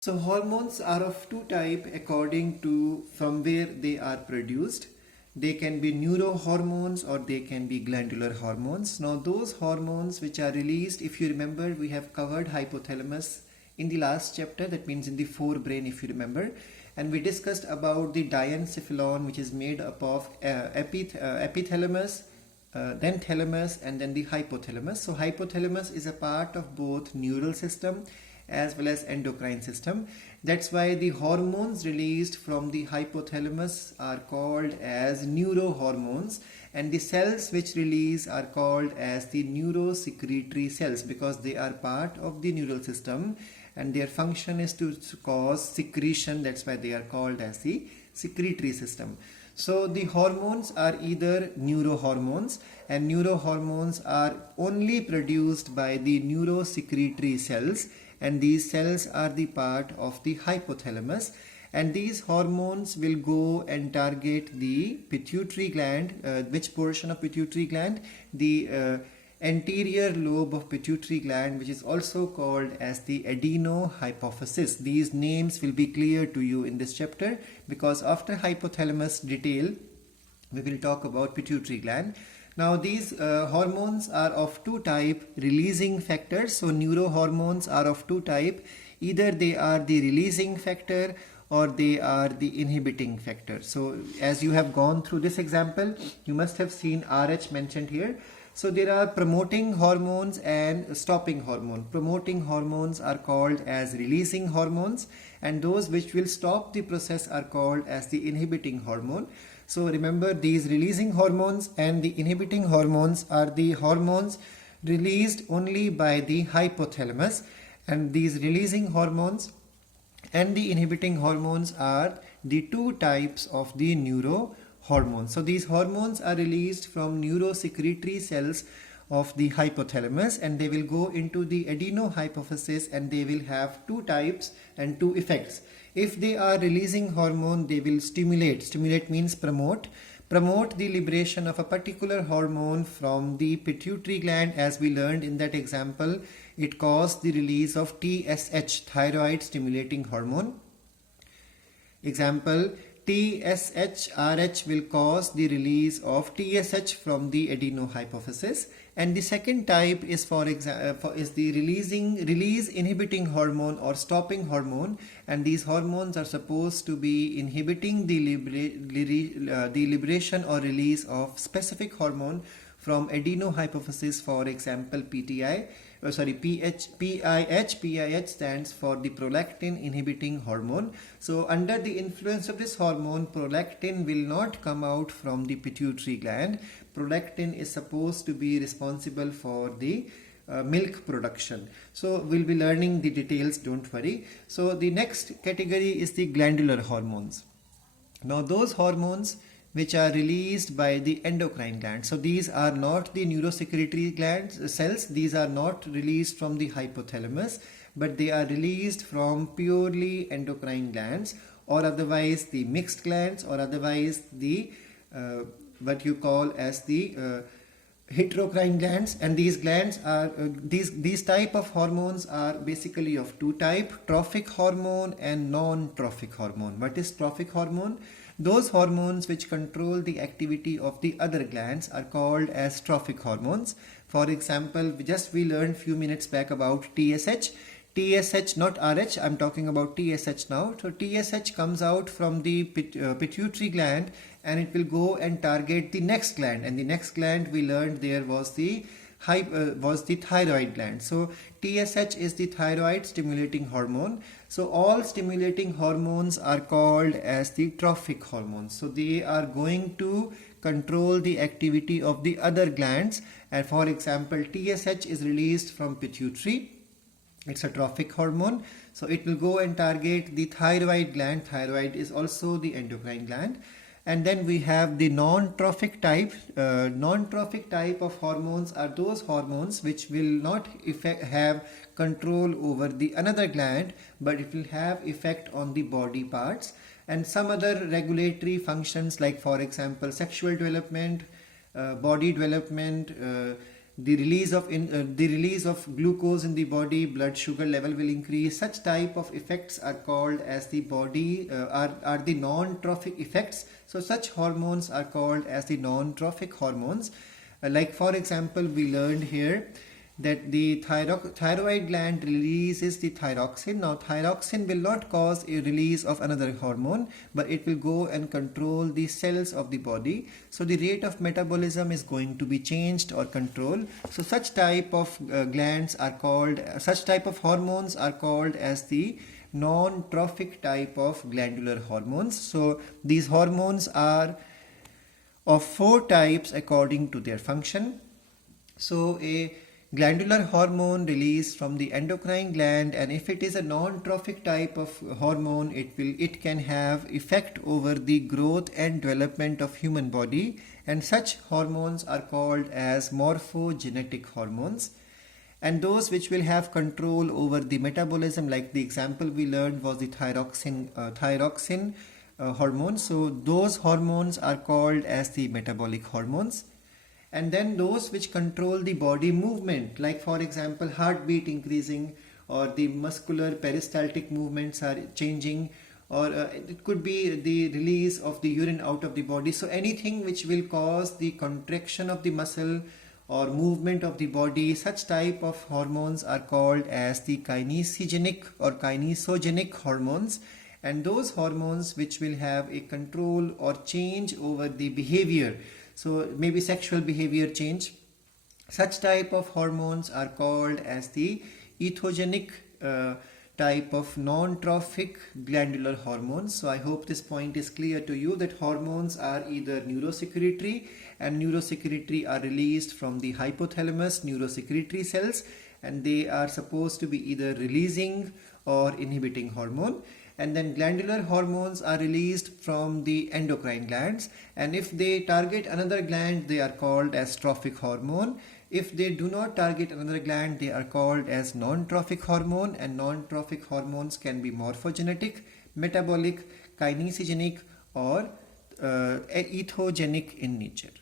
So hormones are of two types according to from where they are produced. They can be neurohormones or they can be glandular hormones. Now those hormones which are released, if you remember, we have covered hypothalamus in the last chapter, that means in the forebrain if you remember, and we discussed about the diencephalon, which is made up of epithalamus, then thalamus, and then the hypothalamus. So hypothalamus is a part of both neural system as well as endocrine system. That's why the hormones released from the hypothalamus are called as neurohormones, and the cells which release are called as the neurosecretory cells, because they are part of the neural system and their function is to cause secretion. That's why they are called as the secretory system. So the hormones are either neurohormones, and neurohormones are only produced by the neurosecretory cells, and these cells are the part of the hypothalamus, and these hormones will go and target the pituitary gland. Which portion of pituitary gland? The anterior lobe of pituitary gland, which is also called as the adenohypophysis. These names will be clear to you in this chapter, because after hypothalamus detail we will talk about pituitary gland. Now these hormones are of two type releasing factors. So neurohormones are of two type. Either they are the releasing factor or they are the inhibiting factor. So as you have gone through this example, you must have seen RH mentioned here. So there are promoting hormones and stopping hormone. Promoting hormones are called as releasing hormones, and those which will stop the process are called as the inhibiting hormone. So remember, these releasing hormones and the inhibiting hormones are the hormones released only by the hypothalamus, and these releasing hormones and the inhibiting hormones are the two types of the neurohormones. So these hormones are released from neurosecretory cells of the hypothalamus, and they will go into the adenohypophysis, and they will have two types and two effects. If they are releasing hormone, they will stimulate means promote the liberation of a particular hormone from the pituitary gland. As we learned in that example, it caused the release of TSH, thyroid stimulating hormone. Example, TSH RH will cause the release of TSH from the adenohypophysis, and the second type is is the release inhibiting hormone or stopping hormone, and these hormones are supposed to be inhibiting the liberation or release of specific hormone from adenohypophysis. For example, PIH stands for the prolactin inhibiting hormone. So under the influence of this hormone, prolactin will not come out from the pituitary gland. Prolactin is supposed to be responsible for the milk production. So we'll be learning the details, don't worry. So the next category is the glandular hormones. Now those hormones which are released by the endocrine gland. So these are not the neurosecretory glands cells. These are not released from the hypothalamus, but they are released from purely endocrine glands, or otherwise the mixed glands, or otherwise the what you call as the heterocrine glands. And these glands are these type of hormones are basically of two type: trophic hormone and non-trophic hormone. What is trophic hormone? Those hormones which control the activity of the other glands are called as trophic hormones. For example, we learned few minutes back about TSH. TSH, not RH, I'm talking about TSH now. So TSH comes out from the pituitary gland, and it will go and target the next gland, and the next gland we learned there was the thyroid gland. So TSH is the thyroid stimulating hormone. So all stimulating hormones are called as the trophic hormones. So they are going to control the activity of the other glands. And for example, TSH is released from pituitary. It's a trophic hormone. So it will go and target the thyroid gland. Thyroid is also the endocrine gland. And then we have the non-trophic type. Non-trophic type of hormones are those hormones which will not have control over the another gland, but it will have effect on the body parts and some other regulatory functions, like for example sexual development, body development, the release of glucose in the body, blood sugar level will increase. Such type of effects are called as the body are the non-trophic effects. So such hormones are called as the non-trophic hormones. Like for example, we learned here that the thyroid gland releases the thyroxine. Now thyroxine will not cause a release of another hormone, but it will go and control the cells of the body. So the rate of metabolism is going to be changed or controlled. So such type of such type of hormones are called as the non-trophic type of glandular hormones. So these hormones are of 4 types according to their function. So a glandular hormone released from the endocrine gland, and if it is a non-trophic type of hormone, it can have effect over the growth and development of human body, and such hormones are called as morphogenetic hormones. And those which will have control over the metabolism, like the example we learned was the thyroxine hormone. So those hormones are called as the metabolic hormones. And then those which control the body movement, like for example heartbeat increasing, or the muscular peristaltic movements are changing, or it could be the release of the urine out of the body. So anything which will cause the contraction of the muscle or movement of the body, such type of hormones are called as the kinesiogenic or kinesogenic hormones. And those hormones which will have a control or change over the behavior, so maybe sexual behavior change, such type of hormones are called as the ethogenic type of non-trophic glandular hormones. So I hope this point is clear to you, that hormones are either neurosecretory, and neurosecretory are released from the hypothalamus neurosecretory cells, and they are supposed to be either releasing or inhibiting hormone. And then glandular hormones are released from the endocrine glands, and if they target another gland, they are called as trophic hormone. If they do not target another gland, they are called as non-trophic hormone, and non-trophic hormones can be morphogenetic, metabolic, kinesiogenic, or ethogenic in nature.